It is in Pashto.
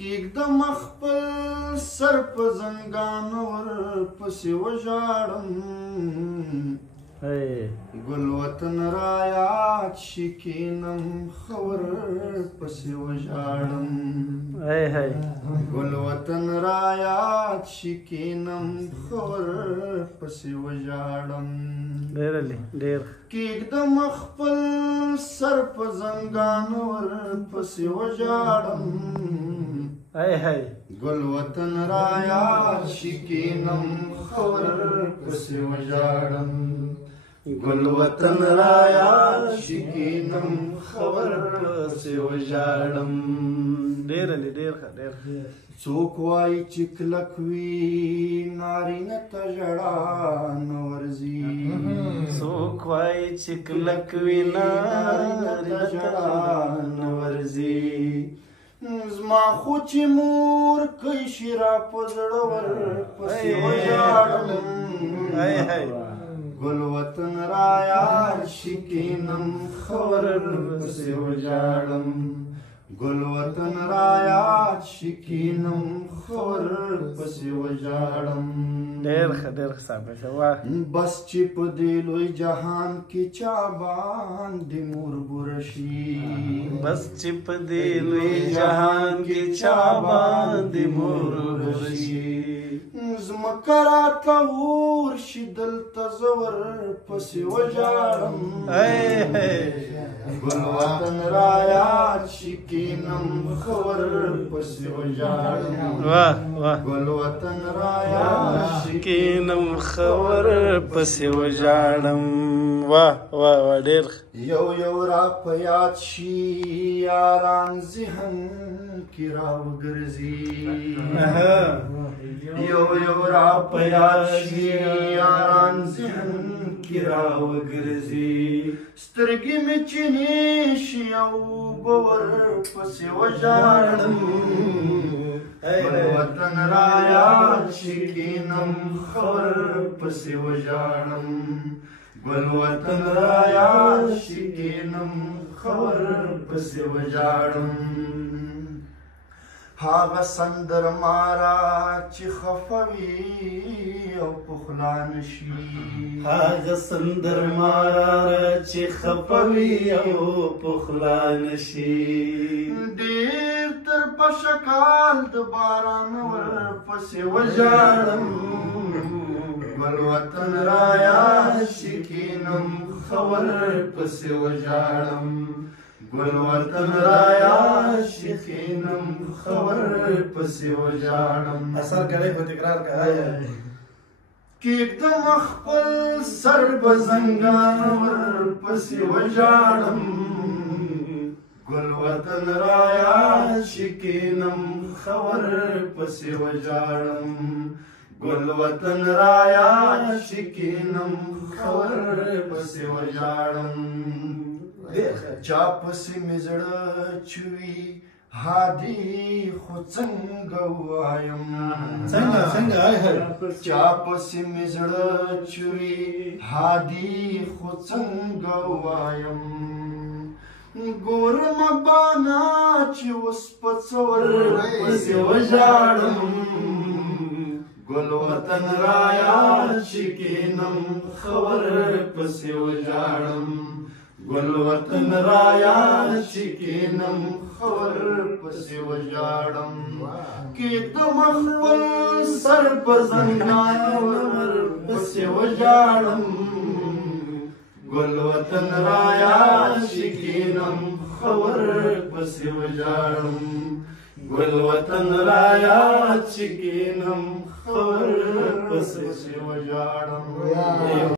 کېږدم خپل سر په زنګان ورپسې وژاړم ګل وطن رایاد شي کېنم ښه ورپسې وژاړم ګل وطن رایاد شي کېنم ښه ورپسې وژاړم کېږدم خپل سر په زنګان ورپسې وژاړم ګل وطن رایاد شي کېنم ښه ورپسې وژاړم ګل وطن رایاد شي کېنم ښه ورپسې وژاړم څوک وایي چې کلک وي نارینه ته ژړا نه ورځي څوک وایي چې کلک وي نارینه ته ژړا نه ورځي زما خو چې مور کوي شي را په زړه ورپسې وژاړم ګل وطن رایاد شي کېنم ښه ورپسې وژاړم ګل وطن رایاد شي کېنم ښه ورپسې وژاړم بس چې په دې لوی جهان کې چا باندې مور بوره شي بس چې په دې لوی جهان کې چا باندې مور بوره شي ځمکه راته اور شي دلته زه ورپسې وژاړم ګل وطن رایاد شي کېنم ښه ورپسې وژاړم ګل وطن رایاد شي کېنم ښه ورپسې وژاړم یو را په یاد شي یاران ذهن کې راوګرځي یو را په یاد شي یاران ذهن کې راوګرځي سترګې مې چینې شي او به ورپسې وژاړم ګل وطن رایاد شي کېنم ښه ورپسې وژاړم ګل وطن رایاد شي کېنم ښه ورپسې وژاړم هغه سندرماره چې خفه وي او پخلا نشي هغه سندرماره چې خفه وي او پخلا نشي ډېر تر پشکال د باران ورپسې وژاړم ګل وطن رایاد شي کېنم ښه ورپسې وژاړم ګل وطن رایاد شي کېنم ښه ورپسې وژاړم کېږدم خپل سر په زنګان ورپسې وژاړم ګل وطن رایاد شي کېنم ښه ورپسې وژاړم ګل وطن رایاد شي کېنم ښه ورپسې وژاړم چا پسې مې زړه چوي هادي خو څنګه ووایم چا پسې مې زړه چوي هادي خو څنګه ووایم ګورم بانا چې اوس په څه ورپسې وژاړم ګل وطن رایاد شي کېنم ښه ورپسې وژاړم ګل وطن رایاد شي کېنم ښه ورپسې وژاړم کېږدم خپل سر په زنګان ورپسې وژاړم ګل وطن رایاد شي کېنم ښه ورپسې وژاړم ګل وطن رایاد شي کېنم ښه ورپسې وژاړم